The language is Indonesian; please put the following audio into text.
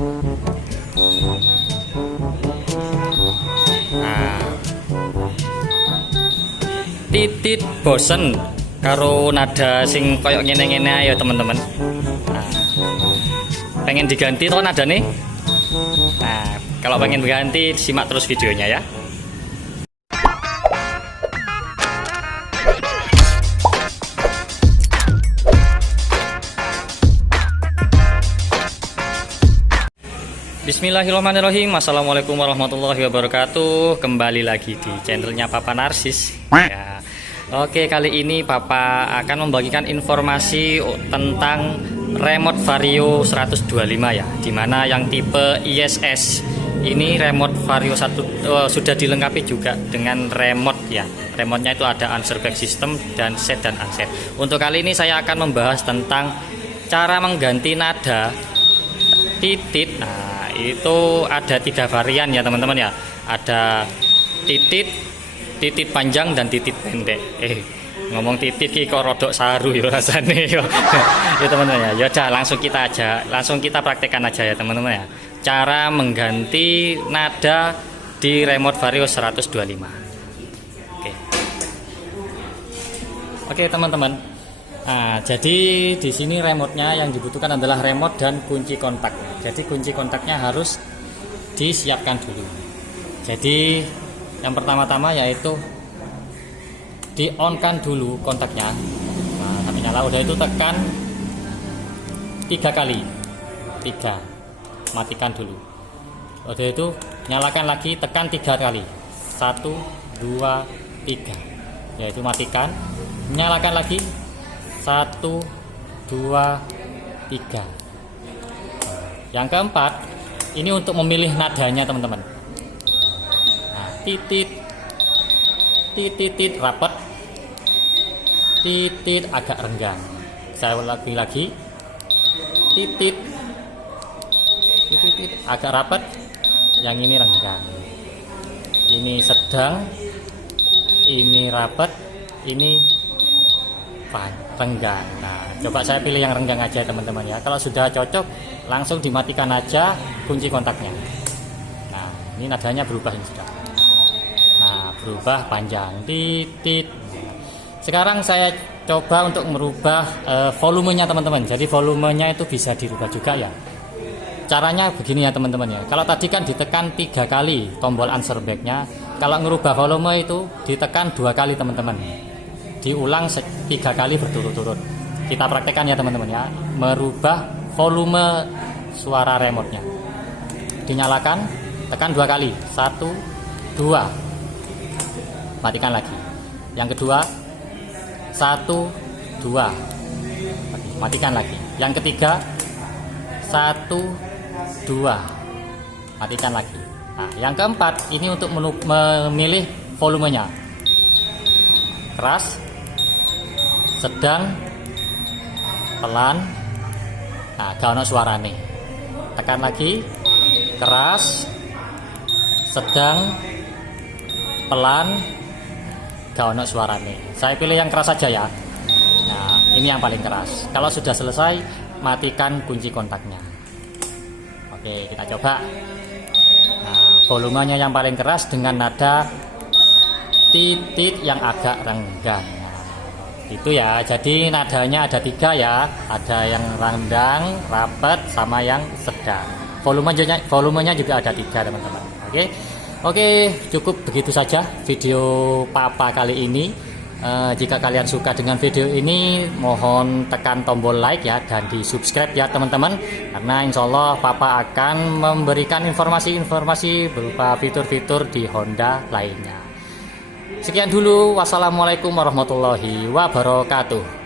Nah, titit bosen karo nada sing koyok ngene-ngene ayo teman-teman. Nah, pengen diganti toh nada nih. Nah, kalau pengen diganti simak terus videonya ya. Bismillahirrahmanirrahim. Assalamualaikum warahmatullahi wabarakatuh. Kembali lagi di channelnya Papa Narsis ya. Oke, kali ini Papa akan membagikan informasi tentang remote Vario 125 ya, dimana yang tipe ISS ini remote Vario 1 sudah dilengkapi juga dengan remote ya. Remote-nya itu ada answer back system dan set dan unset. Untuk kali ini saya akan membahas tentang cara mengganti nada titit. Nah, itu ada 3 varian ya teman-teman ya. Ada titit, titit panjang dan titit pendek. Ngomong titit ki kok rodok saru ya rasane ya. Ya teman-teman ya. Ya udah langsung kita praktekkan aja ya teman-teman ya. Cara mengganti nada di remote Vario 125. Oke teman-teman. Nah, jadi di sini remote-nya yang dibutuhkan adalah remote dan kunci kontak. Jadi kunci kontaknya harus disiapkan dulu. Jadi yang pertama-tama yaitu di-on-kan dulu kontaknya. Nah, sampai nyala udah itu tekan 3 kali. 3. Matikan dulu. Udah itu nyalakan lagi, tekan 3 kali. 1 2 3. Yaitu matikan, nyalakan lagi. 1 2 3. Yang keempat, ini untuk memilih nadanya teman-teman. Nah, titit, titit rapat, titit agak renggang. Saya ulangi lagi, titit, titit agak rapat, yang ini renggang. Ini sedang, ini rapat, ini renggang. Nah, coba saya pilih yang renggang aja teman-teman ya. Kalau sudah cocok, langsung dimatikan aja kunci kontaknya. Nah, ini nadanya berubah ini sudah. Nah, berubah panjang titit. Sekarang saya coba untuk merubah volumenya teman-teman. Jadi volumenya itu bisa dirubah juga ya. Caranya begini ya teman-teman ya. Kalau tadi kan ditekan 3 kali tombol answer back-nya. Kalau ngerubah volume itu ditekan 2 kali teman-teman. Diulang 3 kali berturut-turut. Kita praktekkan ya teman-teman ya. Merubah volume suara remote-nya. Dinyalakan, tekan 2 kali. 1 2. Matikan lagi. Yang kedua 1 2. Matikan lagi. Yang ketiga 1 2. Matikan lagi. Nah, yang keempat ini untuk memilih volumenya. Keras, sedang, pelan. Nah, gak ono suarane. Tekan lagi, keras, sedang, pelan, gak ono suarane. Saya pilih yang keras saja ya. Nah, ini yang paling keras. Kalau sudah selesai, matikan kunci kontaknya. Oke, kita coba. Nah, volumenya yang paling keras dengan nada titit yang agak renggang. Itu ya, jadi nadanya ada 3 ya. Ada yang renggang, rapat, sama yang sedang. Volumenya juga ada 3 teman-teman. Oke, cukup begitu saja video Papa kali ini. Jika kalian suka dengan video ini, mohon tekan tombol like ya dan di subscribe ya teman-teman. Karena insya Allah Papa akan memberikan informasi-informasi berupa fitur-fitur di Honda lainnya. Sekian dulu, wassalamualaikum warahmatullahi wabarakatuh.